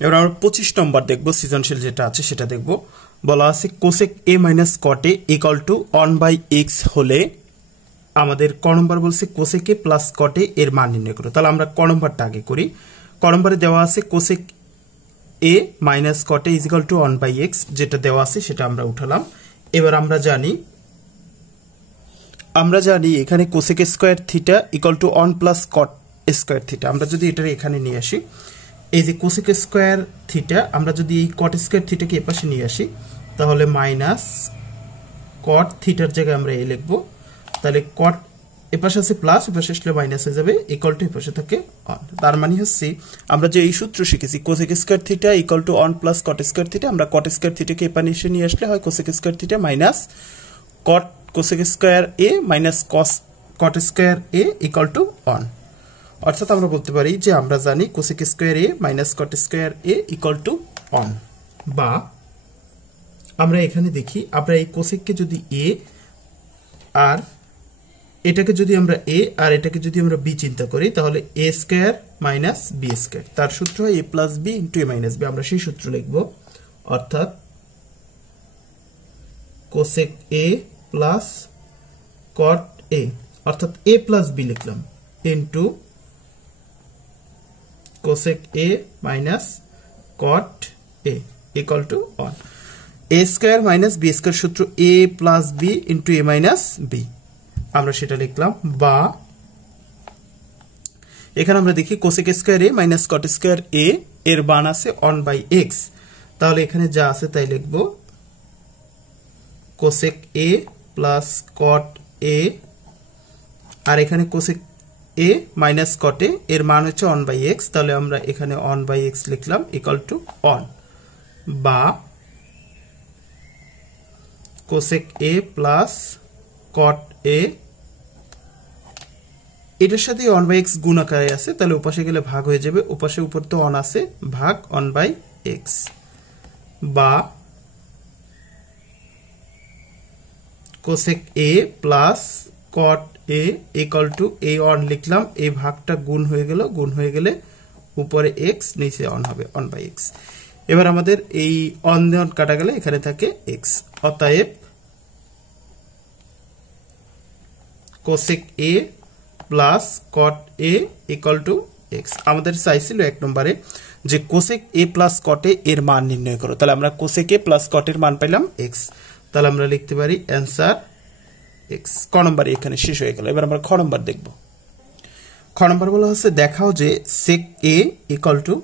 এবার আমরা 25 নম্বর দেখব, সৃজনশীল যেটা আছে সেটা দেখব। বলা আছে cosec A minus cot A equal two 1/x হলে আমাদের ক নম্বর বলছে কোসেক এ প্লাস কট এ এর মান নির্ণয় করো। তাহলে আমরা ক নম্বরটা আগে করি। ক নম্বরে দেওয়া আছে cosec A minus cot A is equal to 1/x, যেটা দেওয়া আছে সেটা আমরা উঠালাম। এবার আমরা জানি এখানে cosec square theta equal to 1 plus cot square theta. আমরা যদি এটা এখানে নিয়ে আসি, এই যে কোসেক স্কোয়ার থিটা, আমরা যদি এই কট স্কোয়ার থিটাকে এপাশে নিয়ে আসি তাহলে মাইনাস কট থিটার জায়গায় আমরা এ লিখব। তাহলে কট এপাশে আছে প্লাস, এপাশে আসলে মাইনাস হয়ে যাবে, ইকুয়াল টু এপাশে থাকে 1। তার মানে হচ্ছে আমরা যে এই সূত্র শিখেছি cosec square theta equal to 1 plus cot square theta, আমরা কট স্কোয়ার থিটাকে এপাশে নিয়ে আসলে হয় cosec square theta minus caught cosec square A minus cos caught square A equal to 1। অর্থাৎ আমরা বলতে পারি যে আমরা জানি cosec square A minus cot square A equal to 1। বা আমরা এখানে দেখি, আমরা এই কোসেককে যদি এ আর এটাকে যদি আমরা এ আর এটাকে যদি আমরা বি চিন্তা করি তাহলে A square minus B square, তার সূত্র হয় এ plus B into A minus B. আমরা সেই সূত্র লিখব, অর্থাৎ cosec A plus cot A, অর্থাৎ এ প্লাস বি লিখলাম into cosec A minus cot A equal to 1। A square minus B square সূত্র A plus B into A minus B, আমরা সেটা লিখলাম। বা এখানে আমরা দেখি cosec square A minus cot square A এর মান আছে 1/x, তাহলে এখানে যা আছে তাই লিখব কোসেক এ প্লাস কট এ, আর এখানে কোসেক এ মাইনাস কট এ এর মান হচ্ছে 1/x, তাহলে আমরা এখানে 1/x লিখলাম ইকুয়াল টু 1। বা কোসেক এ প্লাস কট এ, এটার সাথে 1/x গুণ আকারে আছে, তাহলে উপাশে গেলে ভাগ হয়ে যাবে, উপাশে উপর তো 1 আছে, ভাগ 1/x। বা cosec A plus cot A equal two এই 1 লিখলাম, এই ভাগটা গুণ হয়ে গেলে উপরে x নিচে 1 হবে 1/x। এবার আমাদের এই 1 কাটা গেলে এখানে থাকে x, অতএব cosec A plus cot A equal two x। আমাদের চাইছিল 1 নম্বরে যে কোসেক এ প্লাস কট এ এর মান নির্ণয় করো, তাহলে আমরা কোসেক এ প্লাস কট এর মান পাইলাম x, তাহলে আমরা লিখতে পারি অ্যান্সার x। ক নম্বরে এখানে শেষ হয়ে গেল। এবার আমরা খ নম্বর দেখব। খ নম্বর বলা হচ্ছে দেখাও যে sec A equal to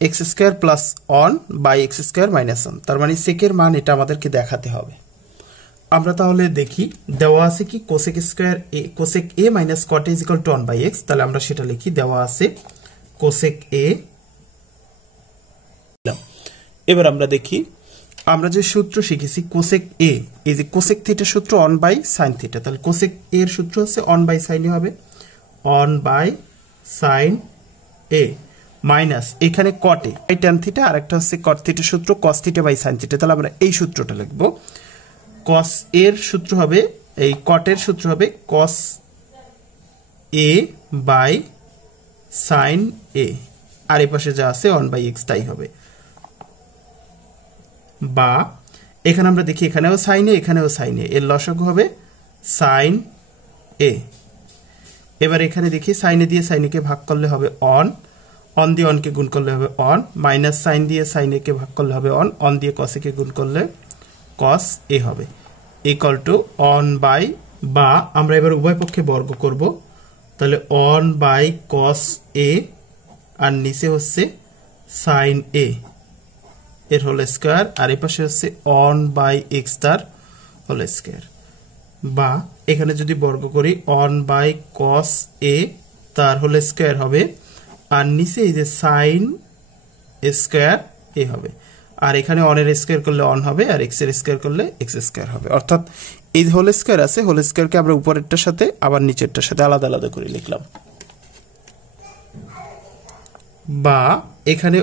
x square plus 1 by x square minus 1, তার মানে সেকের মান এটা আমাদেরকে দেখাতে হবে। আমরা তাহলে দেখি দেওয়া আছে কি cosec square A cosec A minus cot A equal two 1/x, তাহলে আমরা সেটা লিখি। দেওয়া আছে কোসেক এ। এবার আমরা দেখি, আমরা যে সূত্র শিখেছি কোসেক এ, এই যে কোসেক থিটা সূত্র 1/sin থিটা, তাহলে কোসেক এর সূত্র হচ্ছে 1/sin এ হবে 1/sin এ মাইনাস এখানে কট এ ট্যান থিটা, আর একটা হচ্ছে কট থিটা সূত্র cos theta by sin theta, তাহলে আমরা এই সূত্রটা লিখব। cos এর সূত্র হবে, এই কট এর সূত্র হবে cos a by sin a, আর এই পাশে যা আছে 1/x তাই হবে। বা এখানে আমরা দেখি এখানেও sin a এখানেও sin a, এর লসাগু হবে sin a। এবার এখানে দেখি sin a দিয়ে sin a কে ভাগ করলে হবে 1 দিয়ে 1 কে গুণ করলে হবে 1, মাইনাস sin দিয়ে sin a কে ভাগ করলে হবে 1 দিয়ে cos a কে গুণ করলে cos a হবে ইকুয়াল টু 1 বা আমরা এবার উভয় পক্ষে বর্গ করব, তাহলে 1/cos a আর নিচে হচ্ছে sin a এর হোল স্কয়ার, আর এই পাশে হচ্ছে 1/x তার হোল স্কয়ার। বা এখানে যদি বর্গ করি 1/cos a তার হোল স্কয়ার হবে, আর নিচে এই যে sin স্কয়ার a হবে, আর এখানে 1 এর স্কয়ার করলে 1 হবে, আর x এর স্কয়ার করলে x স্কয়ার হবে। অর্থাৎ এই হোল স্কয়ার আছে, হোল স্কয়ারকে আমরা উপরেরটার সাথে আবার নিচেরটার সাথে আলাদা আলাদা করে লিখলাম। বা এখানে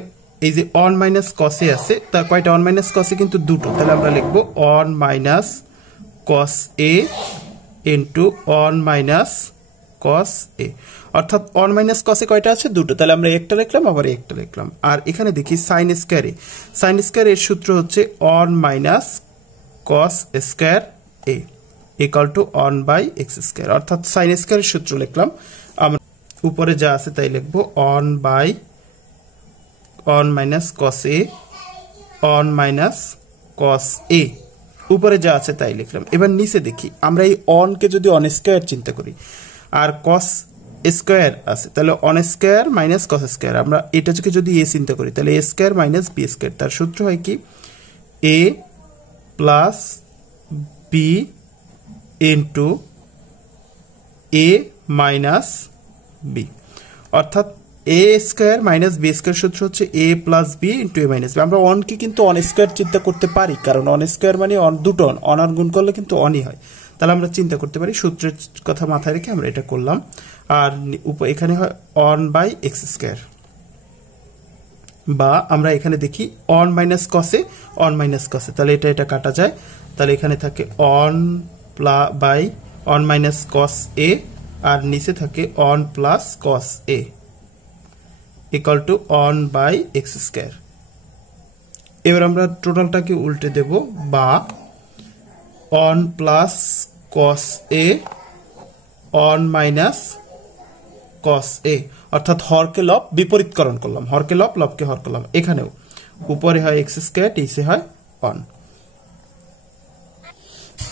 এই যে 1 - cos a আছে, তার কয়টা 1 - cos a কিন্তু দুটো, তাহলে আমরা লিখব 1 - cos a into 1 - cos a, অর্থাৎ 1 মাইনাস কসে কয়টা আছে দুটো, তাহলে আমরা একটা লিখলাম আবার একটা লিখলাম। আর এখানে দেখি সাইন স্কয়ারে, সাইন স্কয়ারের সূত্র হচ্ছে 1 minus cos square A equal to 1 by x square, অর্থাৎ সাইন স্কয়ারের সূত্র লিখলাম, আমরা উপরে যা আছে তাই লিখবো 1 by 1 minus cos A 1 minus cos A, উপরে যা আছে তাই লিখলাম। এবার নিচে দেখি আমরা এই অনকে যদি অন স্কয়ার চিন্তা করি আর কস স্কয়ার আছে, তাহলে on square minus cos square, আমরা এটাকে যদি এ চিন্তা করি তাহলে এ স্কয়ার মাইনাস বি স্কয়ার, তার সূত্র হয় কি এ plus B into A minus B, অর্থাৎ এ স্কয়ার মাইনাস বি স্কয়ার সূত্র হচ্ছে এ plus B into A minus B. আমরা অনকে কিন্তু অন স্কয়ার চিন্তা করতে পারি, কারণ অন স্কয়ার মানে অন দুটো অন আর গুণ করলে কিন্তু অনই হয়, তাহলে আমরা চিন্তা করতে পারি। সূত্রের কথা মাথায় রেখে আমরা এটা করলাম। আর এখানে হয় 1 বাই এক্স স্কয়ার, বা আমরা এখানে দেখি 1 মাইনাস কসে 1 মাইনাস কসে, তাহলে এটা কাটা যায়, তাহলে এখানে থাকে 1 বাই 1 মাইনাস কস এ, আর নিচে থাকে 1 plus cos A equal to 1 by x square. এবার আমরা টোটালটাকে উল্টে দেব, বা 1 plus cos A 1 minus cos এ, অর্থাৎ হরকে লব বিপরীতকরণ করলাম, হরকে লব লবকে হর করলাম। এখানেও উপরে হয় এক্স স্কয়ার নিচে হয় 1।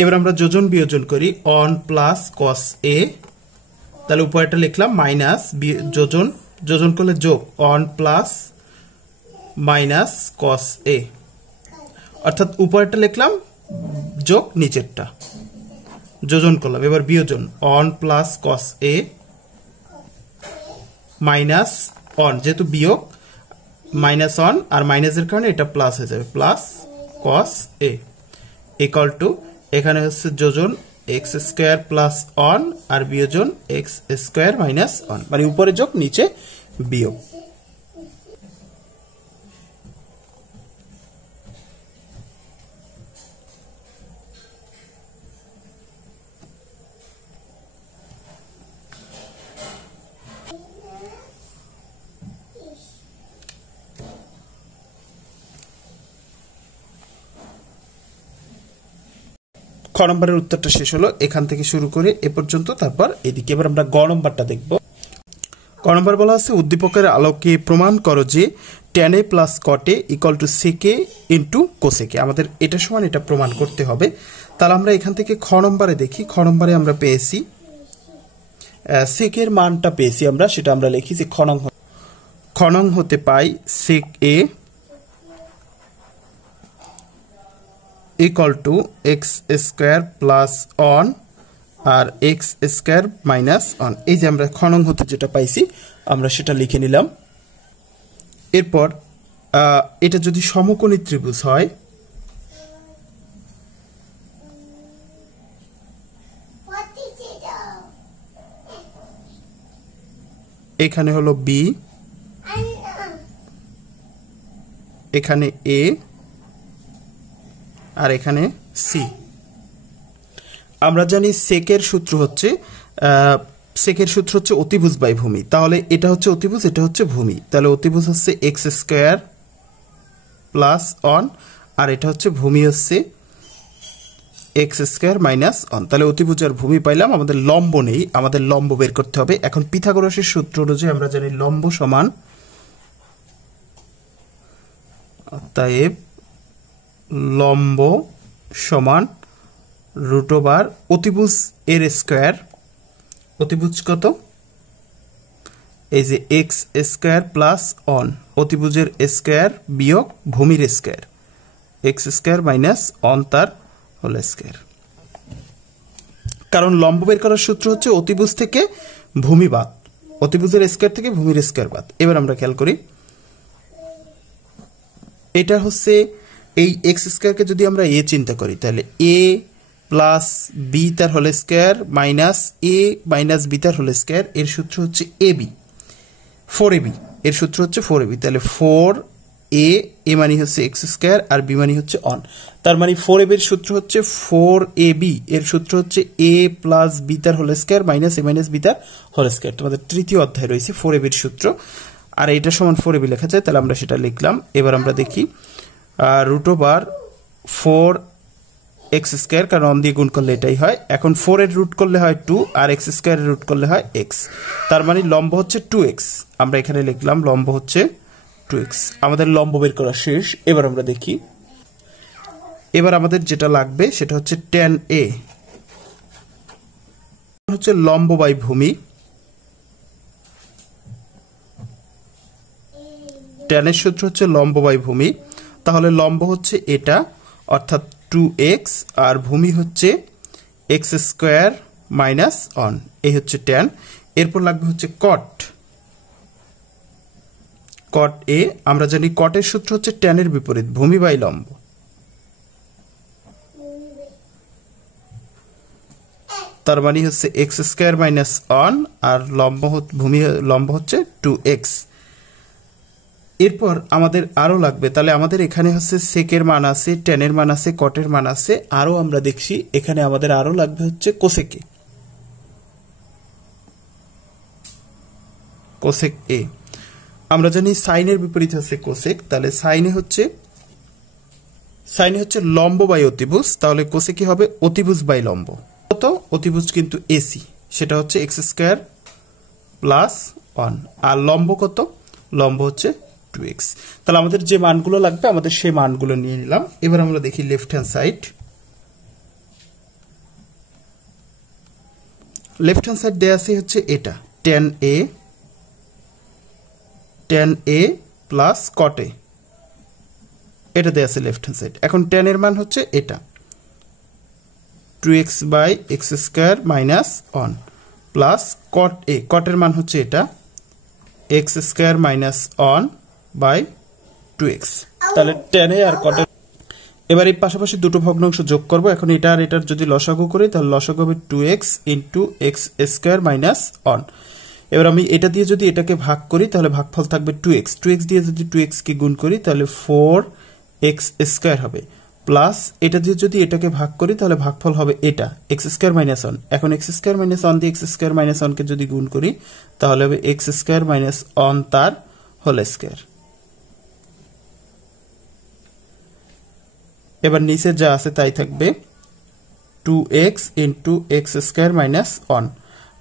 এবার আমরা যোজন বিয়োজন করি, 1 প্লাস কস এ, তাহলে উপরেটা লিখলাম মাইনাস যোজন, যোজন করলে যোগ 1 প্লাস মাইনাস কস এ, অর্থাৎ উপরেরটা লিখলাম যোগ নিচেরটা যোজন করলাম। এবার বিয়োজন 1 প্লাস কস এ মাইনাস 1, যেহেতু বিয়োগ মাইনাস 1 আর মাইনাসের কারণে এটা প্লাস হয়ে যাবে, plus cos A equal two, এখানে হচ্ছে যোজন এক্স স্কয়ার প্লাস 1 আর বিয়োজন এক্স স্কয়ার মাইনাস 1, মানে উপরে যোগ নিচে বিয়োগ। খ নম্বরের উত্তরটা শেষ হলো, এখান থেকে শুরু করে এ পর্যন্ত, তারপর এদিকে এবার আমরা গ নম্বরটা দেখব। ক নম্বর বলা আছে উদ্দীপকের আলোকে প্রমাণ করো যে tan a plus cot a equal two sec a into cosec a, আমাদের এটা সমান এটা প্রমাণ করতে হবে। তাহলে আমরা এখান থেকে খ নম্বরে দেখি, খ নম্বরে আমরা পেয়েছি sec এর মানটা পেয়েছি আমরা, সেটা আমরা লিখি যে খ নং হতে পাই sec a equal to x square plus 1 আর এক্স স্কয়ার মাইনাস 1, এই যে আমরা খ নং হতে যেটা পাইছি আমরা সেটা লিখে নিলাম। এরপর এটা যদি সমকোণী ত্রিভুজ হয়, এখানে হলো বি, এখানে এ আর এখানে সি। আমরা জানি সেকের সূত্র হচ্ছে অতিভুজ বাই ভূমি, তাহলে এটা হচ্ছে অতিভুজ, এটা হচ্ছে ভূমি, তাহলে অতিভুজ হচ্ছে এক্স স্কয়ার প্লাস 1 আর এটা হচ্ছে ভূমি হচ্ছে এক্স স্কয়ার মাইনাস 1, তাহলে অতিভুজ আর ভূমি পাইলাম। আমাদের লম্ব নেই, আমাদের লম্ব বের করতে হবে। এখন পিথাগোরাসের সূত্র অনুযায়ী আমরা জানি লম্ব সমান, অতএব লম্ব সমান রুট ওভার অতিভুজ এর স্কয়ার, অতিভুজ কত এই যে এক্স স্কয়ার প্লাস 1, অতিভুজের স্কয়ার বিয়োগ ভূমির স্কয়ার এক্স স্কয়ার মাইনাস 1 তার হোল স্কয়ার। কারণ লম্ব বের করার সূত্র হচ্ছে অতিভুজ থেকে ভূমি বাদ, অতিভুজের স্কয়ার থেকে ভূমির স্কয়ার বাদ। এবার আমরা খেয়াল করি, এটা হচ্ছে এই এক্স স্কয়ারকে যদি আমরা এ চিন্তা করি তাহলে এ প্লাস বি তার হোল স্কয়ার মাইনাস এ মাইনাস বি তার হোল স্কয়ার, এর সূত্র হচ্ছে এ বি 4ab, এর সূত্র হচ্ছে 4ab, তাহলে 4 এ এ মানে হচ্ছে এক্স স্কোয়ার আর বি মানে হচ্ছে অন। তার মানে 4ab এর সূত্র হচ্ছে 4ab এর সূত্র হচ্ছে a প্লাস বি তার হোল স্কোয়ার মাইনাস এ মাইনাস বি তার হোল স্কোয়ার। তোমাদের তৃতীয় অধ্যায় রয়েছে 4ab এর সূত্র, আর এটা সমান 4ab লেখা যায়, তাহলে আমরা সেটা লিখলাম। এবার আমরা দেখি রুট ওভার 4x স্কোয়ার, কারণ অন দিয়ে গুণ করলে এটাই হয়। এখন 4 এর রুট করলে হয় 2 আর x স্কোয়ার এর রুট করলে হয় x, তার মানে লম্ব হচ্ছে 2x। আমরা এখানে লিখলাম লম্ব হচ্ছে 2x। আমাদের লম্ব বের করা শেষ। এবার আমরা দেখি, এবার আমাদের যেটা লাগবে সেটা হচ্ছে tan a হচ্ছে লম্ব বাই ভূমি। tan এর সূত্র হচ্ছে লম্ব বাই ভূমি, তাহলে লম্ব হচ্ছে এটা অর্থাৎ 2x আর ভূমি হচ্ছে x স্কোয়ার মাইনাস অন, এই হচ্ছে tan। এরপর লাগবে হচ্ছে cot a। আমরা জানি cot এর সূত্র হচ্ছে tan এর বিপরীত ভূমি বাই লম্ব, তার মানে হচ্ছে x স্কোয়ার মাইনাস অন আর ভূমি লম্ব হচ্ছে 2x। এরপর আমাদের আরো লাগবে, তাহলে আমাদের এখানে হচ্ছে সেকের মান আছে, টেনের মান আছে, কটের মান আছে, আরো আমরা দেখছি এখানে আমাদের আরো লাগবে হচ্ছে কোসেকে, কোসেক এ। আমরা জানি সাইনের বিপরীত হচ্ছে কোসেক, তাহলে সাইনে হচ্ছে লম্ব বাই অতিভুজ, তাহলে কোসেকে হবে অতিভুজ বাই লম্ব। কত অতিভুজ কিন্তু এসি, সেটা হচ্ছে এক্স স্কোয়ার প্লাস 1 আর লম্ব কত, লম্ব হচ্ছে 2x। তাহলে আমাদের যে মানগুলো লাগবে আমাদের সেই মানগুলো নিয়ে নিলাম। এবার আমরা দেখি left hand side. Left hand side দেয়া আছে হচ্ছে এটা tan a plus cot a, এটা দেয়া আছে লেফট হ্যান্ড সাইড। এখন tan এর মান হচ্ছে এটা 2x by x square minus 1 plus cot a, cot এর মান হচ্ছে এটা x square minus 1 by 2x। তাহলে tan a R cot a। এবার এই পাশাপাশি দুটো ভগ্নাংশ যোগ করব। এখন এটা আর এটার যদি লসাগু করি তাহলে লসাগু হবে 2x into x square minus 1। এবার আমি এটা দিয়ে যদি এটাকে ভাগ করি তাহলে ভাগফল থাকবে 2x, 2x দিয়ে যদি 2x কে গুণ করি তাহলে 4x স্কোয়ার হবে, প্লাস এটা দিয়ে যদি এটাকে ভাগ করি তাহলে ভাগফল হবে এটা এক্স স্কোয়ার মাইনাস 1। এখন এক্স স্কোয়ার মাইনাস 1 দিয়ে এক্স স্কোয়ার মাইনাস 1 কে যদি গুণ করি তাহলে হবে এক্স স্কোয়ার মাইনাস 1 তার হোল স্কোয়ার। এবার নিচে যা আছে তাই থাকবে 2x into x square minus 1,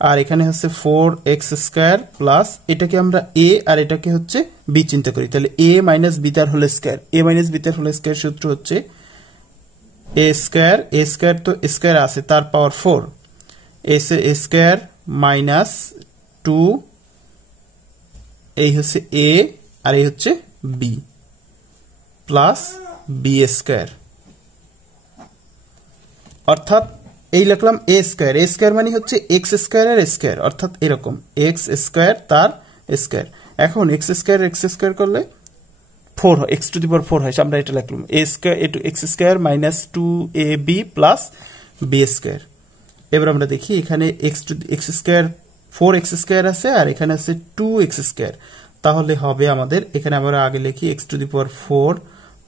আর এখানে হচ্ছে 4x স্কোয়ার প্লাস এটাকে আমরা a আর এটাকে হচ্ছে b চিন্তা করি, তাহলে a মাইনাস b তার whole square. a minus b তার হোল স্কোয়ার সূত্র হচ্ছে a স্কোয়ার তো স্কোয়ার আছে তার পাওয়ার 4, a স্কোয়ার মাইনাস 2, এই হচ্ছে a আর এই হচ্ছে b প্লাস b স্কোয়ার, অর্থাৎ এই লিখলাম a স্কোয়ার মানে হচ্ছে এক্স স্কোয়ার আর স্কোয়ার, অর্থাৎ এরকম এক্স স্কোয়ার তার স্কোয়ার। এখন এক্স স্কোয়ার করলে 4 হয়, এক্স টু দি পাওয়ার 4 হয়, আমরা এটা লিখলাম a square into x square minus 2ab plus b square. এবার আমরা দেখি এখানে এক্স স্কোয়ার 4x স্কোয়ার আছে আর এখানে আছে 2x স্কোয়ার, তাহলে হবে আমাদের এখানে আমরা আগে লিখি x to the power 4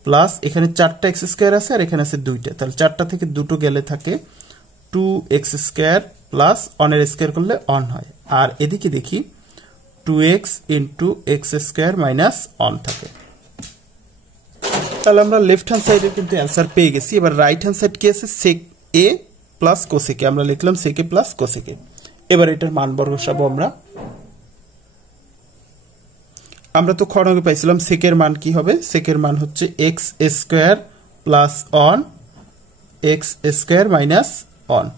plus এখানে 4টা এক্স স্কোয়ার আছে আর এখানে আছে 2টা, তাহলে 4টা থেকে 2টো গেলে থাকে 2x স্কোয়ার প্লাস 1 এর স্কোয়ার করলে 1 হয়, আর এদিকে দেখি 2x into x square minus 1 থাকে। তাহলে আমরা লেফট হ্যান্ড সাইডের কিন্তু অ্যান্সার পেয়ে গেছি। এবার রাইট হ্যান্ড সাইড কি আছে, sec a plus cosec a, আমরা লিখলাম sec a plus cosec a। এবার এটার মান বসাবো আমরা তো খড়গে পাইছিলাম sec এর মান কি হবে, sec এর মান হচ্ছে x square plus 1 x square minus 1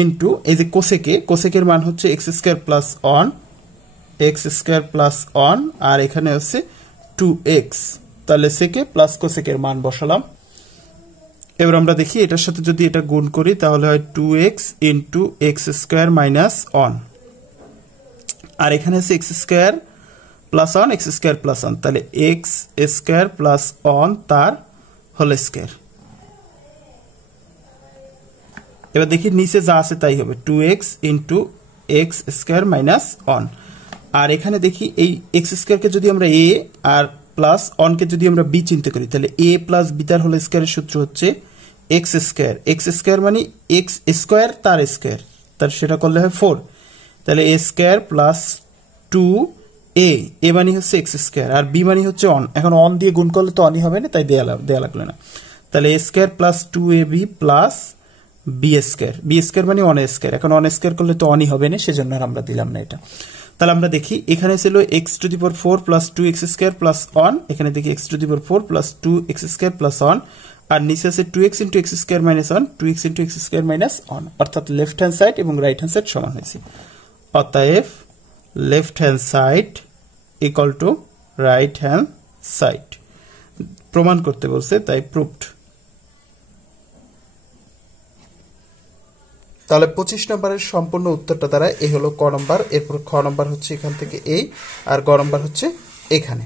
into এই যে cosec এর মান হচ্ছে x square plus 1 x square plus 1 আর এখানে হচ্ছে 2x, তাহলে sec a প্লাস cosec এর মান বসালাম। এবার আমরা দেখি এটার সাথে যদি এটা গুণ করি তাহলে হয় 2x into x square minus 1 আর এখানে আছে x square plus 1 x square plus 1, তাহলে এক্স স্কোয়ার প্লাস 1 তার হোল স্কোয়ার। এবার দেখি নিচে যা আছে তাই হবে 2x into x square minus 1, আর এখানে দেখি এই এক্স স্কোয়ারকে যদি আমরা a আর প্লাস অনকে যদি আমরা বি চিন্তা করি তাহলে এ প্লাস বি তার হোল স্কোয়ারের সূত্র হচ্ছে এক্স স্কোয়ার মানে এক্স স্কোয়ার তার স্কোয়ার, তার সেটা করলে হয় 4, তাহলে এ স্কোয়ার প্লাস 2a মানে হচ্ছে এক্স স্কোয়ার আর বি মানে হচ্ছে অন। এখন অন দিয়ে গুণ করলে তো অনই হবে না, তাই দেয়া লাগলো না। তাহলে A square plus 2ab plus B square মানে অন স্কোয়ার, এখন অন স্কোয়ার করলে তো অনই হবে না, সেজন্য আর আমরা দিলাম না এটা। তাহলে আমরা দেখি এখানে ছিল x to the power 4 plus 2x square plus one, এখানে দেখি x to the power 4 plus 2x square plus one, আর নিচে আছে 2x into x square minus one, 2x into x square minus one, অর্থাৎ লেফট হ্যান্ড সাইড এবং right hand side সমান হয়েছে। অতএব left hand side equal to right hand side প্রমাণ করতে বলছে, তাই প্রুভড। তাহলে 25 নম্বরের সম্পূর্ণ উত্তরটা দ্বারা এ হলো ক নম্বর, এরপর খ নম্বর হচ্ছে এখান থেকে এই, আর গ নম্বর হচ্ছে এখানে।